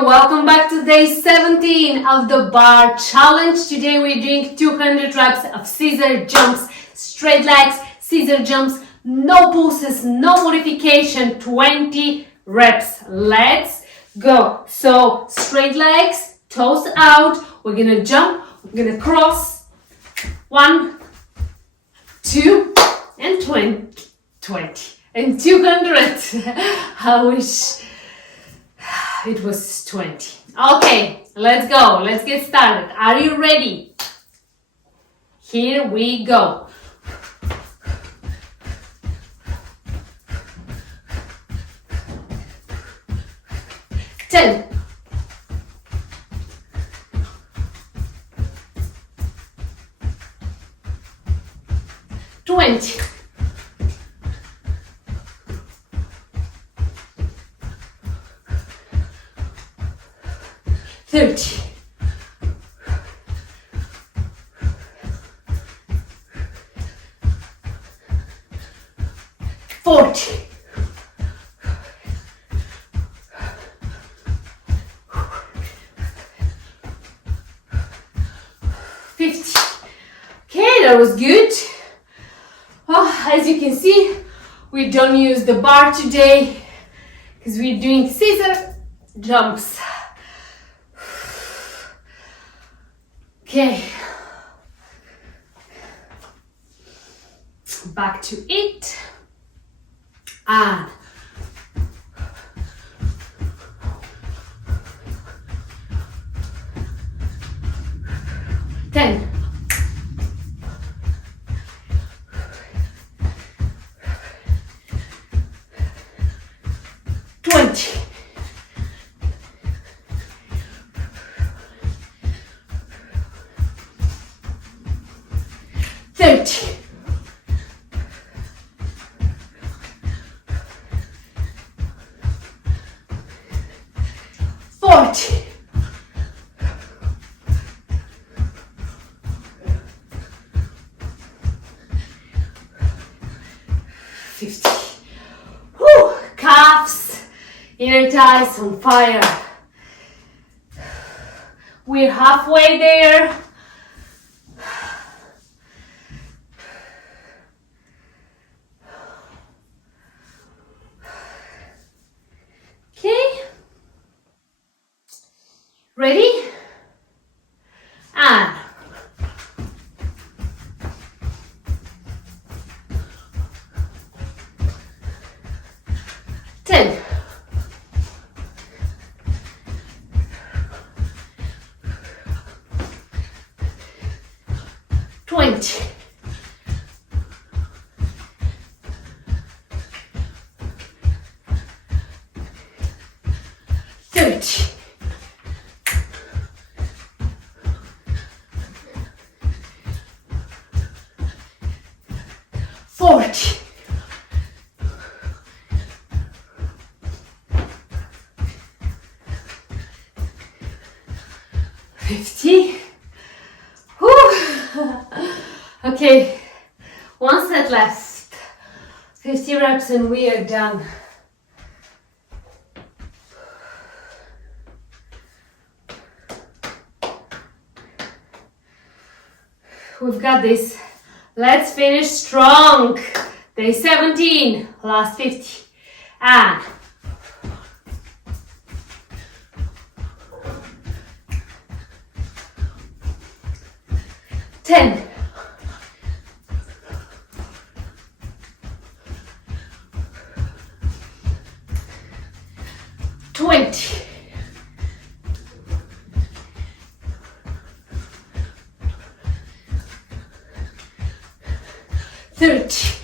there, welcome back to day 17 of the bar challenge. Today we're doing 200 reps of scissor jumps, straight legs, scissor jumps, no pulses, no modification, 20 reps. Let's go. So straight legs, toes out, we're gonna jump, we're gonna cross, 1, 2, and 20, and 200. I wish it was 20. Okay, let's go. Let's get started. Are you ready? Here we go. Ten. 20. 30. 40. 50. Okay, that was good. Oh, as you can see, we don't use the bar today because we're doing scissor jumps. Okay, back to it, and 10, 20, 30, 40, 50. Whew, calves, inner thighs on fire. We're halfway there. Okay, ready? And 10, 20, 30, 40, 50. Whew. Okay, one set left. 50 reps and we are done. We've got this. Let's finish strong. Day 17, last 50. And 10, 20, 30,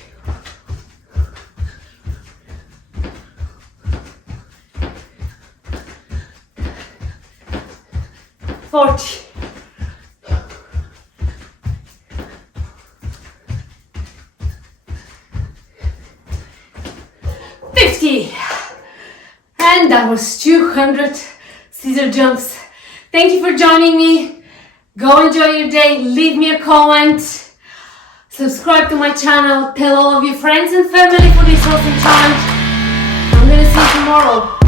40, 50. And that was 200 scissor jumps. Thank you for joining me. Go enjoy your day. Leave me a comment. Subscribe to my channel. Tell all of your friends and family for this awesome challenge. I'm gonna see you tomorrow.